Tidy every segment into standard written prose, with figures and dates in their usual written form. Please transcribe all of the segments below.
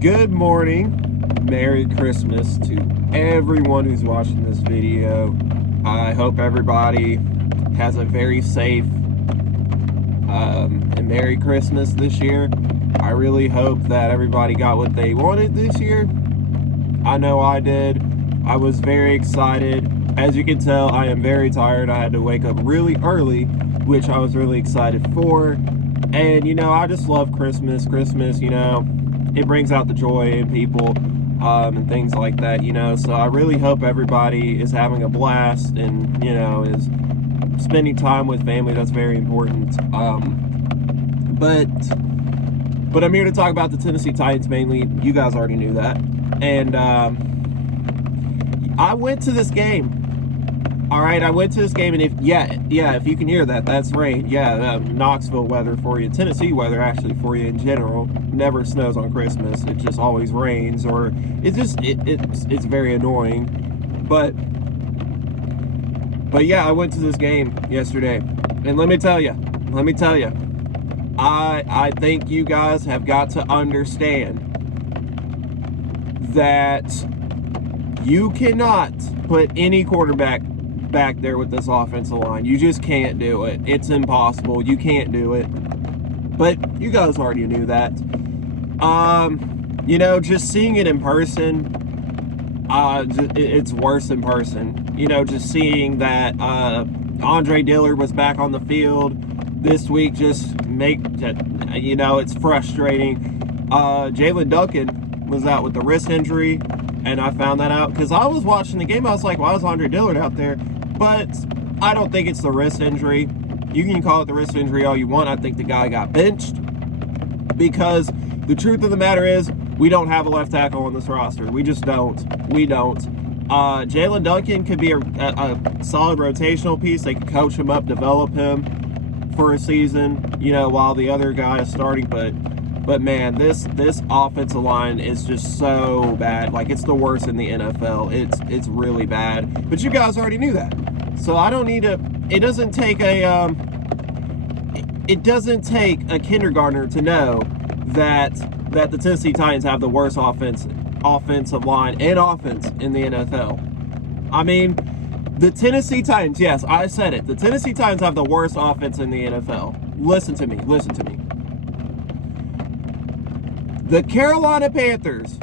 Good morning, Merry Christmas to everyone who's watching this video. I hope everybody has a very safe and Merry Christmas this year. I really hope that everybody got what they wanted this year. I know I did. I was very excited. As you can tell, I am very tired. I had to wake up really early, which I was really excited for. And, you know, I just love Christmas. Christmas, you know, it brings out the joy in people and things like that, you know. So I really hope everybody is having a blast and, you know, is spending time with family. That's very important. But I'm here to talk about the Tennessee Titans mainly. You guys already knew that. And I went to this game. All right, I went to this game, and if you can hear that, that's rain. Yeah, Knoxville weather for you, Tennessee weather actually for you in general. Never snows on Christmas. It just always rains, or it's very annoying. But yeah, I went to this game yesterday, and let me tell you, I think you guys have got to understand that you cannot put any quarterback back there with this offensive line. You just can't do it. It's impossible. You can't do it. But you guys already knew that. You know, just seeing it in person, it's worse in person. You know, just seeing that Andre Dillard was back on the field this week you know, it's frustrating. Jalen Duncan was out with the wrist injury, and I found that out because I was watching the game. I was like, why is Andre Dillard out there? But I don't think it's the wrist injury. You can call it the wrist injury all you want. I think the guy got benched because the truth of the matter is we don't have a left tackle on this roster. We just don't. We don't. Jalen Duncan could be a solid rotational piece. They could coach him up, develop him for a season, you know, while the other guy is starting. But man, this offensive line is just so bad. Like, it's the worst in the NFL. It's really bad. But you guys already knew that. So I don't need to. It doesn't take a kindergartner to know that the Tennessee Titans have the worst offensive line and offense in the NFL. I mean, the Tennessee Titans, yes, I said it. The Tennessee Titans have the worst offense in the NFL. Listen to me. The Carolina Panthers,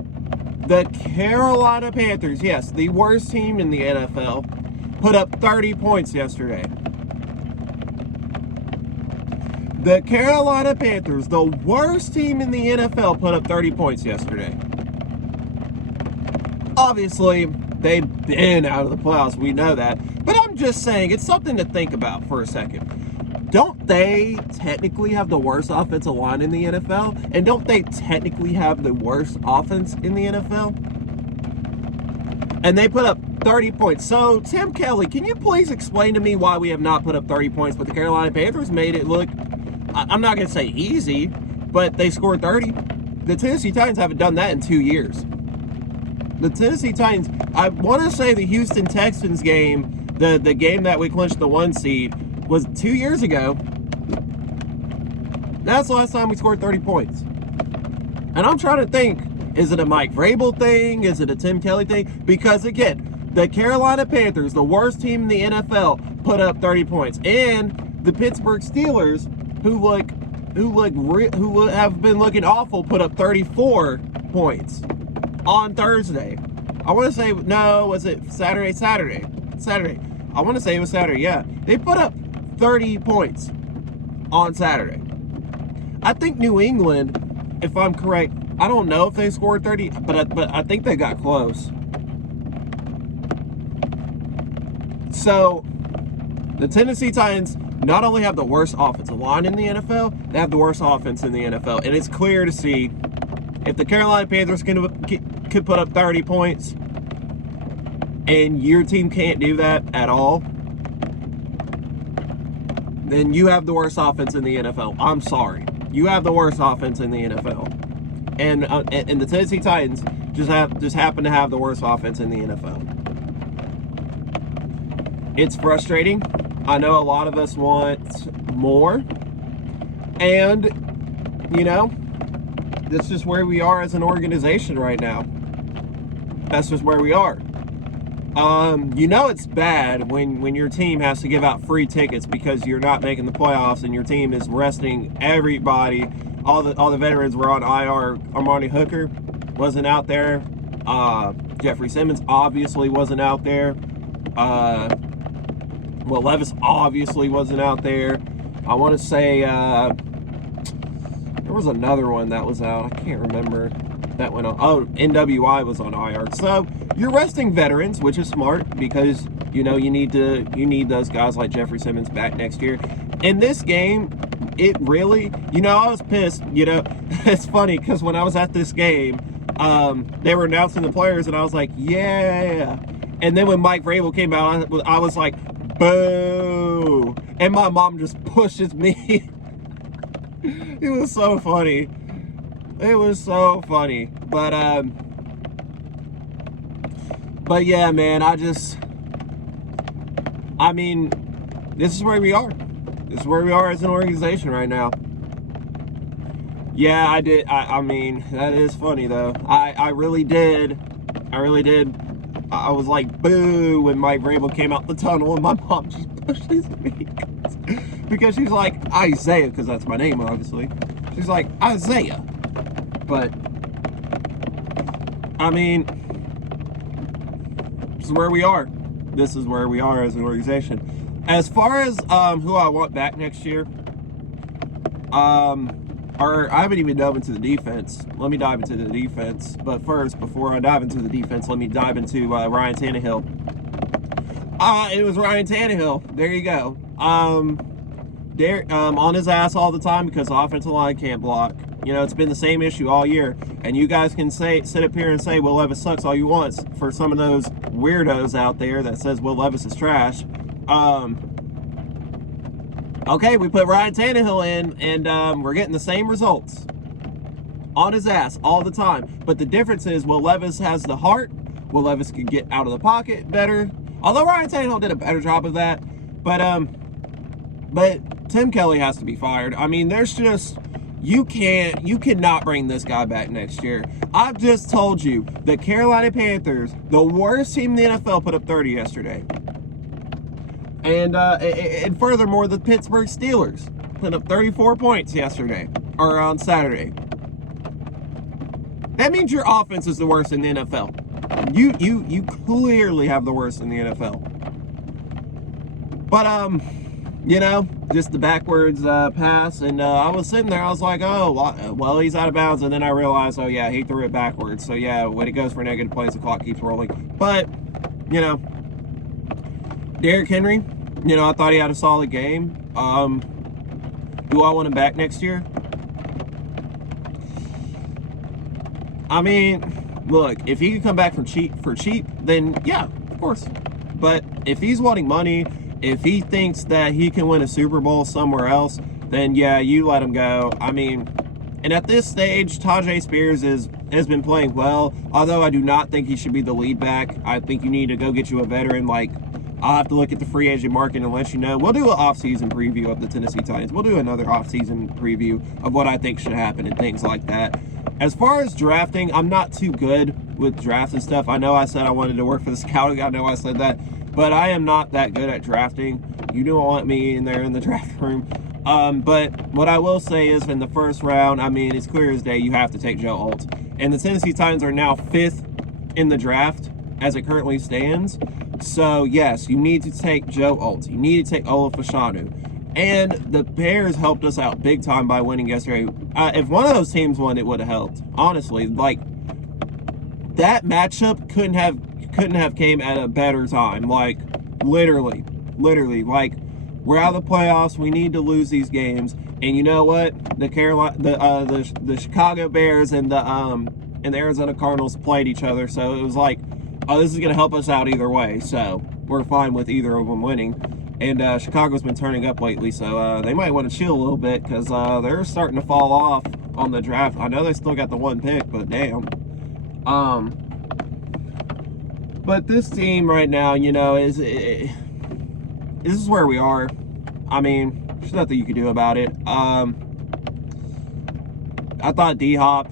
yes, the worst team in the NFL, put up 30 points yesterday. The Carolina Panthers, the worst team in the NFL, put up 30 points yesterday. Obviously, they've been out of the playoffs, we know that. But I'm just saying, it's something to think about for a second. Don't they technically have the worst offensive line in the NFL? And don't they technically have the worst offense in the NFL? And they put up 30 points. So, Tim Kelly, can you please explain to me why we have not put up 30 points, but the Carolina Panthers made it look, I'm not going to say easy, but they scored 30. The Tennessee Titans haven't done that in 2 years. The Tennessee Titans, I want to say the Houston Texans game, the game that we clinched the 1 seed, was 2 years ago. That's the last time we scored 30 points. And I'm trying to think, is it a Mike Vrabel thing? Is it a Tim Kelly thing? Because again, the Carolina Panthers, the worst team in the NFL, put up 30 points. And the Pittsburgh Steelers, who have been looking awful, put up 34 points on Thursday. I want to say, no, was it Saturday? Saturday. I want to say it was Saturday, yeah. They put up 30 points on Saturday. I think New England, if I'm correct, I don't know if they scored 30, but I think they got close. So, the Tennessee Titans not only have the worst offensive line in the NFL, they have the worst offense in the NFL. And it's clear to see if the Carolina Panthers could put up 30 points and your team can't do that at all, then you have the worst offense in the NFL. I'm sorry. You have the worst offense in the NFL. And the Tennessee Titans just happen to have the worst offense in the NFL. It's frustrating. I know a lot of us want more. And, you know, that's just where we are as an organization right now. That's just where we are. You know it's bad when your team has to give out free tickets because you're not making the playoffs and your team is resting everybody. All the veterans were on IR. Armani Hooker wasn't out there. Jeffrey Simmons obviously wasn't out there. Will Levis obviously wasn't out there. I want to say there was another one that was out. I can't remember. That went on. Oh, NWI was on IR. So you're resting veterans, which is smart because you need those guys like Jeffrey Simmons back next year. In this game, it really, I was pissed. It's funny because when I was at this game, they were announcing the players, and I was like, yeah. And then when Mike Vrabel came out, I was like, boo. And my mom just pushes me. It was so funny. It was so funny. But yeah, man, I mean, this is where we are. This is where we are as an organization right now. Yeah, I did. I mean, that is funny, though. I really did. I was like, boo, when Mike Vrabel came out the tunnel, and my mom just pushes me. Because she's like, Isaiah, because that's my name, obviously. She's like, Isaiah. But, I mean, this is where we are. This is where we are as an organization. As far as who I want back next year, I haven't even dove into the defense. Let me dive into the defense. But first, before I dive into the defense, let me dive into Ryan Tannehill. It was Ryan Tannehill. There you go. On his ass all the time because the offensive line can't block. It's been the same issue all year. And you guys can sit up here and say Will Levis sucks all you want for some of those weirdos out there that says Will Levis is trash. Okay, we put Ryan Tannehill in, and we're getting the same results. On his ass all the time. But the difference is Will Levis has the heart. Will Levis can get out of the pocket better. Although Ryan Tannehill did a better job of that. But Tim Kelly has to be fired. I mean, there's just... You cannot bring this guy back next year. I've just told you, the Carolina Panthers, the worst team in the NFL, put up 30 yesterday. And furthermore, the Pittsburgh Steelers put up 34 points yesterday, or on Saturday. That means your offense is the worst in the NFL. You clearly have the worst in the NFL. But, just the backwards pass, and I was sitting there, I was like, oh, well, he's out of bounds, and then I realized, oh, yeah, he threw it backwards. So, yeah, when it goes for negative plays, the clock keeps rolling. But, Derrick Henry, I thought he had a solid game. Do I want him back next year? I mean, look, if he can come back for cheap, then, yeah, of course. But if he's wanting money... If he thinks that he can win a Super Bowl somewhere else, then yeah, you let him go. I mean, and at this stage, Tajay Spears has been playing well, although I do not think he should be the lead back. I think you need to go get you a veteran. Like, I'll have to look at the free agent market and let you know. We'll do an off-season preview of the Tennessee Titans. We'll do another off-season preview of what I think should happen and things like that. As far as drafting, I'm not too good with drafts and stuff. I know I said I wanted to work for the scouting. I know I said that. But I am not that good at drafting. You don't want me in there in the draft room. But what I will say is in the first round, I mean, it's clear as day, you have to take Joe Alt. And the Tennessee Titans are now 5th in the draft as it currently stands. So, yes, you need to take Joe Alt. You need to take Ola Fashanu. And the Bears helped us out big time by winning yesterday. If one of those teams won, it would have helped. Honestly, like, that matchup couldn't have came at a better time. Like, literally, like, we're out of the playoffs. We need to lose these games. And you know what? The Chicago Bears and the Arizona Cardinals played each other. So it was like, oh, this is going to help us out either way. So we're fine with either of them winning. And Chicago's been turning up lately. So they might want to chill a little bit because they're starting to fall off on the draft. I know they still got the one pick, but damn. But this team right now, this is where we are. I mean, there's nothing you can do about it. I thought D-Hop,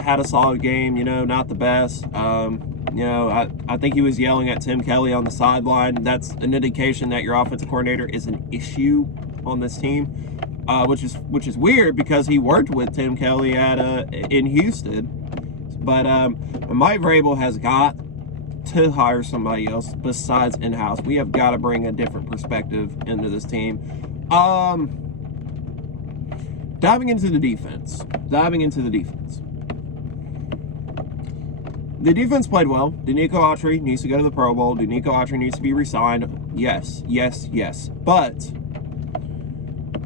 had a solid game, not the best. I think he was yelling at Tim Kelly on the sideline. That's an indication that your offensive coordinator is an issue on this team, which is weird because he worked with Tim Kelly in Houston. But Mike Vrabel has got to hire somebody else besides in-house. We have got to bring a different perspective into this team. Diving into the defense. The defense played well. Danico Autry needs to go to the Pro Bowl. Danico Autry needs to be re-signed. Yes. But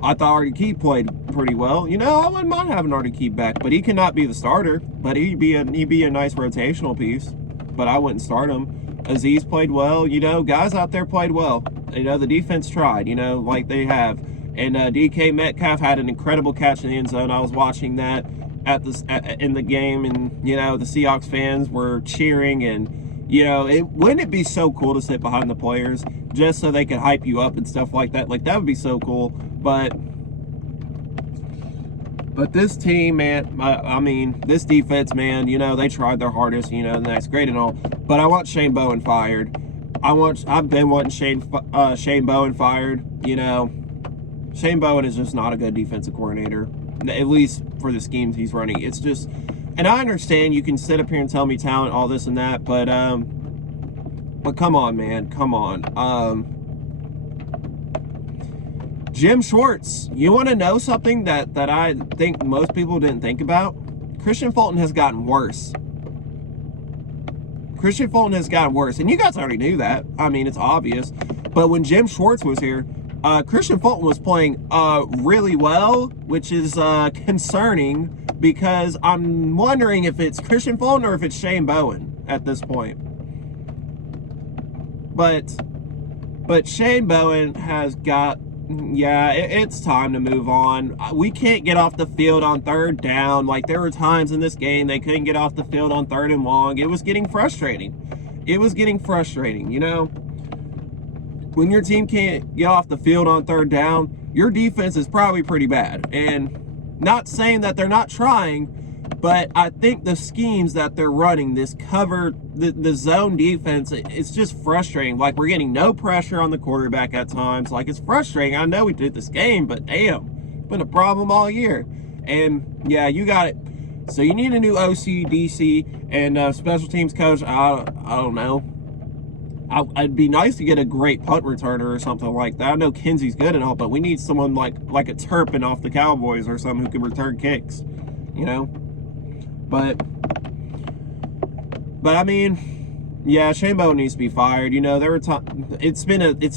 I thought Artie Key played pretty well. I wouldn't mind having Artie Key back, but he cannot be the starter. But he'd be a nice rotational piece. But I wouldn't start him. Aziz played well. Guys out there played well. The defense tried, like they have. And DK Metcalf had an incredible catch in the end zone. I was watching that in the game, and the Seahawks fans were cheering, and wouldn't it be so cool to sit behind the players just so they could hype you up and stuff like that? Like, that would be so cool. But this team, man, this defense, man, they tried their hardest, and that's great and all. But I want Shane Bowen fired. I've been wanting Shane Bowen fired. Shane Bowen is just not a good defensive coordinator, at least for the schemes he's running. It's just, and I understand you can sit up here and tell me talent, all this and that, but come on, man, come on. Jim Schwartz, you want to know something that I think most people didn't think about? Christian Fulton has gotten worse. And you guys already knew that. It's obvious. But when Jim Schwartz was here, Christian Fulton was playing really well, which is concerning, because I'm wondering if it's Christian Fulton or if it's Shane Bowen at this point. But Shane Bowen has got, it's time to move on. We can't get off the field on third down. Like, there were times in this game they couldn't get off the field on 3rd and long. It was getting frustrating. When your team can't get off the field on 3rd down, your defense is probably pretty bad. And not saying that they're not trying, but I think the schemes that they're running, this cover, the zone defense, it's just frustrating. Like, we're getting no pressure on the quarterback at times. Like, it's frustrating. I know we did this game, but damn, it's been a problem all year. And yeah, you got it. So you need a new OC, DC, and special teams coach. I don't know. It'd be nice to get a great punt returner or something like that. I know Kenzie's good and all, but we need someone like a Turpin off the Cowboys or something who can return kicks, But Shane Bowen needs to be fired. There were it's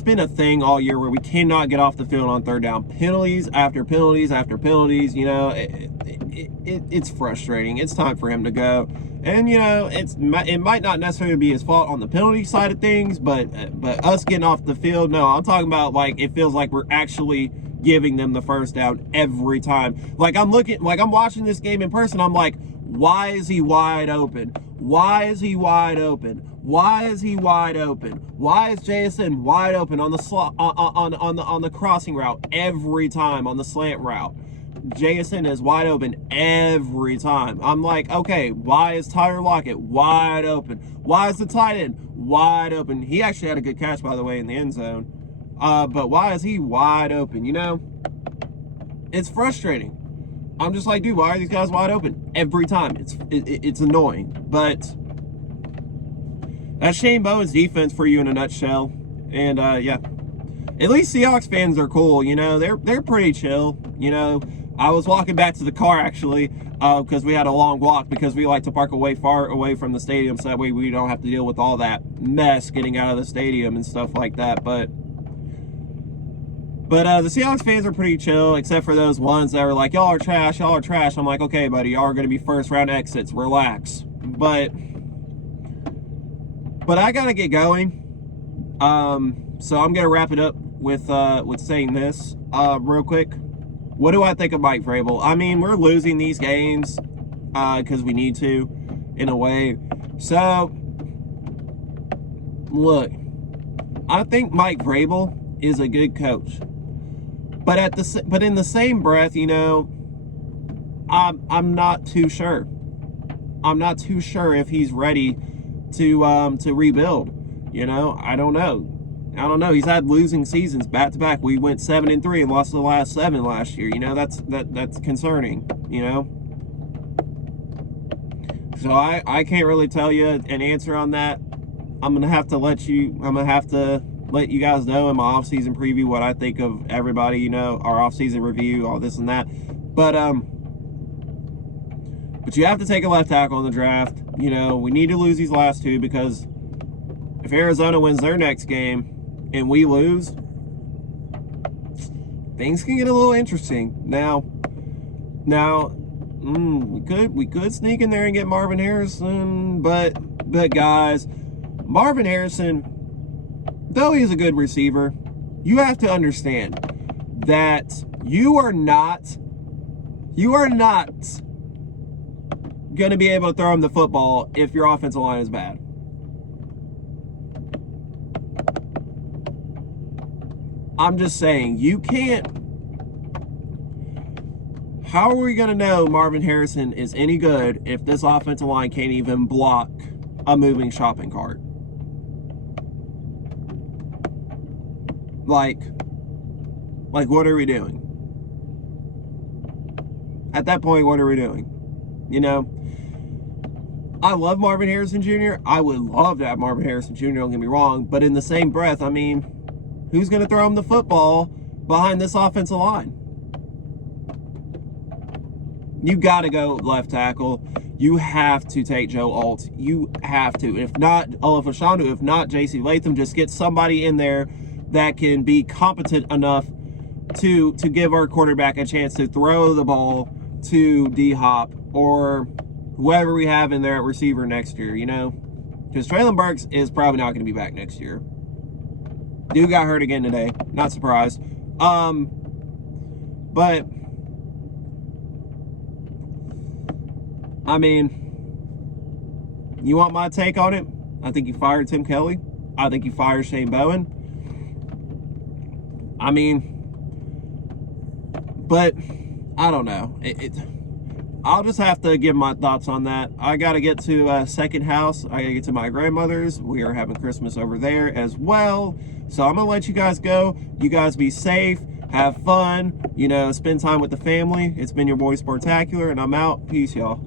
been a thing all year where we cannot get off the field on 3rd down. Penalties after penalties after penalties. It's frustrating. It's time for him to go. And it might not necessarily be his fault on the penalty side of things, but us getting off the field, no, I'm talking about, like, it feels like we're actually giving them the first down every time. Like, I'm watching this game in person, I'm like, why is he wide open? Why is he wide open? Why is he wide open? Why is JSN wide open on the crossing route every time, on the slant route? JSN is wide open every time. I'm like, okay, why is Tyler Lockett wide open? Why is the tight end wide open? He actually had a good catch, by the way, in the end zone. But why is he wide open? It's frustrating. I'm just like, dude, why are these guys wide open every time? It's annoying. But that's Shane Bowen's defense for you in a nutshell. And yeah, at least Seahawks fans are cool. They're pretty chill. I was walking back to the car, actually, because we had a long walk, because we like to park far away from the stadium, so that way we don't have to deal with all that mess getting out of the stadium and stuff like that. But the Seahawks fans are pretty chill, except for those ones that are like, y'all are trash. I'm like, okay, buddy, y'all are going to be first-round exits. Relax. But I got to get going. So I'm going to wrap it up with saying this real quick. What do I think of Mike Vrabel? We're losing these games because we need to, in a way. So, look, I think Mike Vrabel is a good coach. But in the same breath, I'm not too sure. I'm not too sure if he's ready to rebuild. You know, I don't know. I don't know. He's had losing seasons back to back. We went 7-3 and lost the last 7 last year. You know, that's concerning. You know, so I can't really tell you an answer on that. I'm gonna have to let you guys know in my off-season preview what I think of everybody. You know, our off-season review, all this and that. But you have to take a left tackle in the draft. You know, we need to lose these last 2 because if Arizona wins their next game and we lose, things can get a little interesting. Now, we could sneak in there and get Marvin Harrison, but guys, Marvin Harrison, though he's a good receiver, you have to understand that you are not going to be able to throw him the football if your offensive line is bad. I'm just saying, you can't. How are we going to know Marvin Harrison is any good if this offensive line can't even block a moving shopping cart? Like what are we doing? At that point, what are we doing? You know, I love Marvin Harrison Jr. I would love to have Marvin Harrison Jr., don't get me wrong. But in the same breath, I mean, who's going to throw him the football behind this offensive line? You got to go left tackle. You have to take Joe Alt. You have to. If not, Olaf Ashandu, if not J.C. Latham, just get somebody in there that can be competent enough to give our quarterback a chance to throw the ball to D-Hop or whoever we have in there at receiver next year, you know? Because Traylon Burks is probably not going to be back next year. Dude got hurt again today. Not surprised. But, I mean, you want my take on it? I think you fired Tim Kelly. I think you fired Shane Bowen. I mean, but I don't know. I'll just have to give my thoughts on that. I got to get to a second house. I got to get to my grandmother's. We are having Christmas over there as well. So I'm going to let you guys go. You guys be safe. Have fun. You know, spend time with the family. It's been your boy Sportacular, and I'm out. Peace, y'all.